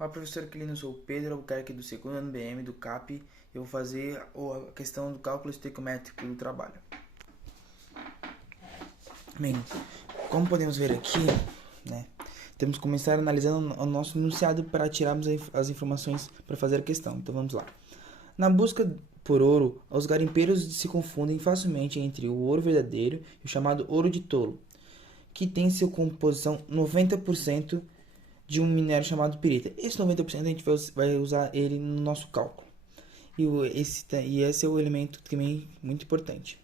Fala, professor Aquilino, sou o Pedro Albuquerque do segundo ano BM do CAP. Eu vou fazer a questão do cálculo estequiométrico do trabalho. Bem, como podemos ver aqui, temos que começar analisando o nosso enunciado para tirarmos as informações para fazer a questão. Então vamos lá. Na busca por ouro, os garimpeiros se confundem facilmente entre o ouro verdadeiro e o chamado ouro de tolo, que tem sua composição 90% de um minério chamado pirita. Esse 90% a gente vai usar ele no nosso cálculo. E esse é o elemento também muito importante.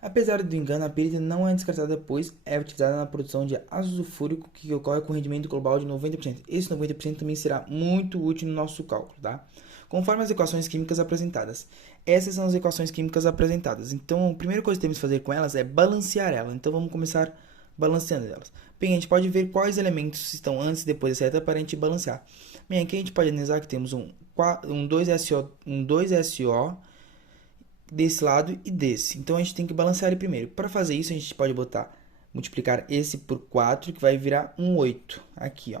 Apesar do engano, a pirita não é descartada, pois é utilizada na produção de ácido sulfúrico, que ocorre com rendimento global de 90%. Esse 90% também será muito útil no nosso cálculo, tá? Conforme as equações químicas apresentadas. Essas são as equações químicas apresentadas. Então, a primeira coisa que temos que fazer com elas é balancear elas. Então, vamos começar balanceando elas. Bem, a gente pode ver quais elementos estão antes e depois da seta para a gente balancear. Bem, aqui a gente pode analisar que temos um 2SO desse lado e desse. Então, a gente tem que balancear ele primeiro. Para fazer isso, a gente pode multiplicar esse por 4, que vai virar um 8. Aqui, ó.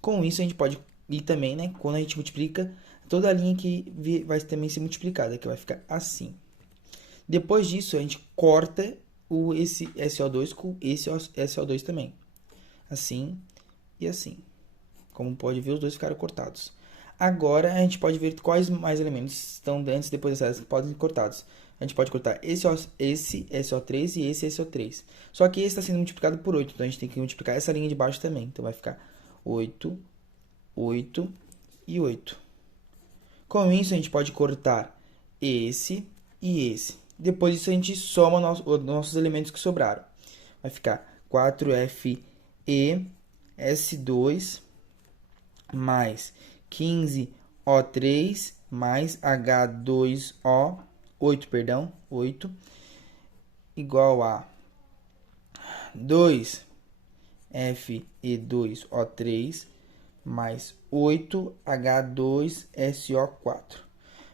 Com isso, a gente pode... E também, quando a gente multiplica, toda a linha que vai também ser multiplicada, que vai ficar assim. Depois disso, a gente corta esse SO2 com esse SO2 também. Assim e assim. Como pode ver, os dois ficaram cortados. Agora, a gente pode ver quais mais elementos estão antes e depois dessas podem ser cortados. A gente pode cortar esse SO3 e esse SO3. Só que esse está sendo multiplicado por 8, então a gente tem que multiplicar essa linha de baixo também. Então, vai ficar 8, 8 e 8. Com isso, a gente pode cortar esse e esse. Depois disso, a gente soma os nossos elementos que sobraram. Vai ficar 4FeS2 mais 15O3 mais H2O8, 8, igual a 2Fe2O3 mais 8H2SO4.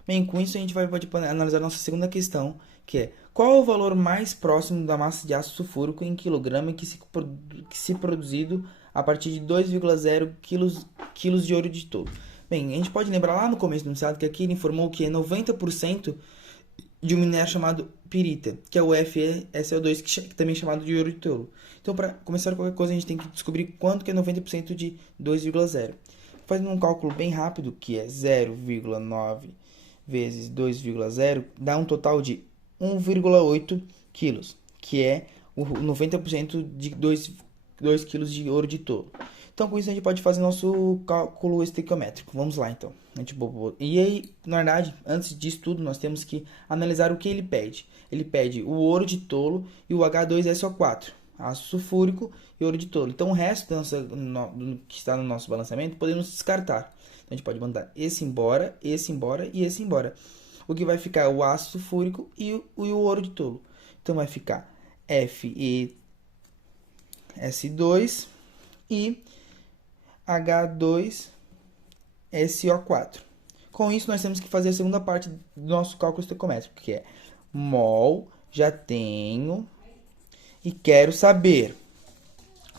Bem, com isso a gente pode analisar a nossa segunda questão, que é: qual é o valor mais próximo da massa de ácido sulfúrico em quilograma que se produzido a partir de 2,0 kg de ouro de tolo? Bem, a gente pode lembrar lá no começo do enunciado que aqui ele informou que é 90% de um minério chamado pirita, que é o FeSO2, que também é chamado de ouro de tolo. Então, para começar qualquer coisa, a gente tem que descobrir quanto que é 90% de 2,0. Fazendo um cálculo bem rápido, que é 0,9 vezes 2,0, dá um total de 1,8 kg, que é o 90% de 2 kg de ouro de tolo. Então, com isso, a gente pode fazer nosso cálculo estequiométrico. Vamos lá, então. E aí, na verdade, antes disso tudo, nós temos que analisar o que ele pede. Ele pede o ouro de tolo e o H2SO4, ácido sulfúrico e ouro de tolo. Então, o resto que está no nosso balanceamento, podemos descartar. Então, a gente pode mandar esse embora e esse embora. O que vai ficar o ácido sulfúrico e o ouro de tolo. Então, vai ficar FeS2 e H2SO4. Com isso, nós temos que fazer a segunda parte do nosso cálculo estequiométrico, que é mol, já tenho, e quero saber.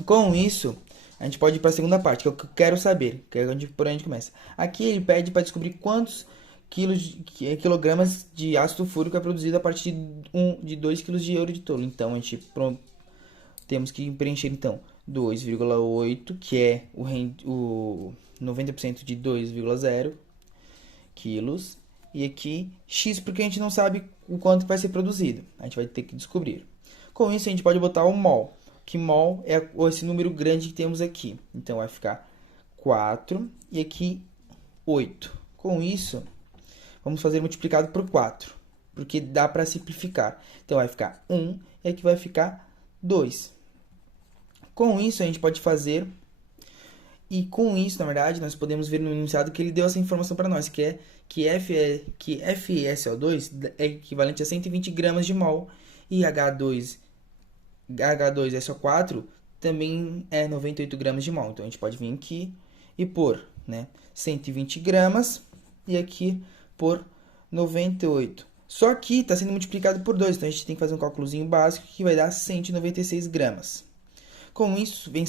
Com isso, a gente pode ir para a segunda parte, que é o que eu quero saber, que é por onde a gente começa. Aqui ele pede para descobrir quantos quilogramas de ácido sulfúrico é produzido a partir de 2 kg de ouro de tolo. Então, a gente temos que preencher, então, 2,8, que é o 90% de 2,0 quilos. E aqui, X, porque a gente não sabe o quanto vai ser produzido. A gente vai ter que descobrir. Com isso, a gente pode botar o mol, que mol é esse número grande que temos aqui. Então, vai ficar 4 e aqui 8. Com isso, vamos fazer multiplicado por 4, porque dá para simplificar. Então, vai ficar 1 e aqui vai ficar 2. Com isso, a gente pode fazer... E com isso, na verdade, nós podemos ver no enunciado que ele deu essa informação para nós, que é que FeSO2 é equivalente a 120 gramas de mol e H2SO4 também é 98 gramas de mol. Então, a gente pode vir aqui e pôr 120 gramas e aqui por 98. Só que está sendo multiplicado por 2, então a gente tem que fazer um cálculozinho básico que vai dar 196 gramas. Com isso, vem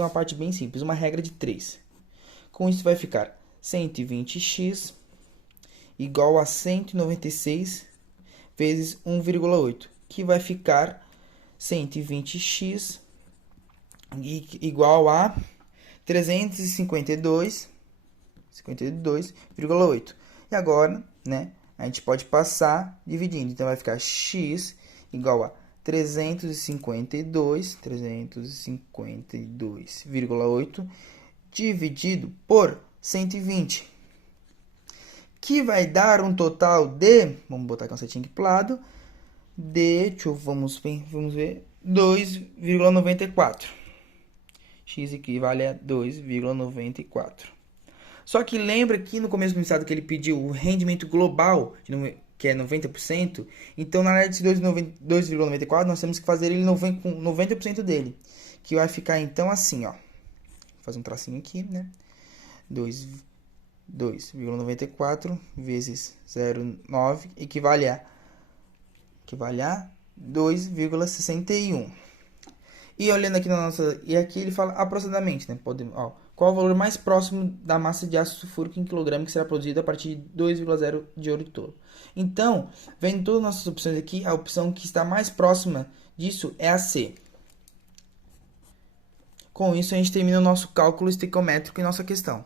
uma parte bem simples, uma regra de 3. Com isso vai ficar 120x igual a 196 vezes 1,8, que vai ficar 120x igual a 352,8. E agora, né, a gente pode passar dividindo. Então, vai ficar x igual a 352,8 dividido por 120, que vai dar um total de, vamos botar aqui um setinho aqui pro lado, vamos ver, 2,94. X equivale a 2,94. Só que lembra que no começo do estado que ele pediu o rendimento global, que é 90%, então na área de 2,94 nós temos que fazer ele com 90% dele, que vai ficar então assim, ó. Vou fazer um tracinho aqui, né? 2,94 vezes 0,9 equivale a 2,61. E olhando aqui na nossa... E aqui ele fala aproximadamente, né? Qual o valor mais próximo da massa de ácido sulfúrico em quilograma que será produzido a partir de 2,0 de ouro tolo. Então, vendo todas as nossas opções aqui, a opção que está mais próxima disso é a C. Com isso, a gente termina o nosso cálculo estequiométrico em nossa questão.